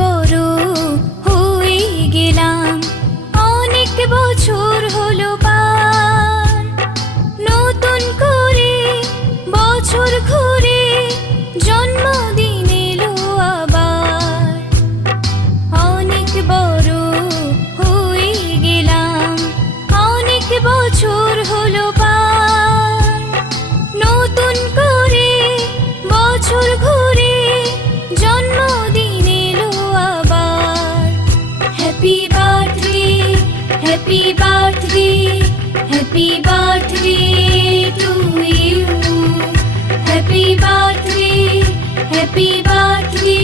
বড় হয়ে গেলাম, অনেক বছর হলো পার। নতুন করে বছর ঘুরে জন্মদিন এলো আবার। অনেক বড় হয়ে গেলাম, অনেক বছর হলো পার। নতুন করে বছর ঘুরে জন্মদিন এলো আবার। Happy birthday, happy birthday, happy birthday to you. Happy birthday, happy birthday,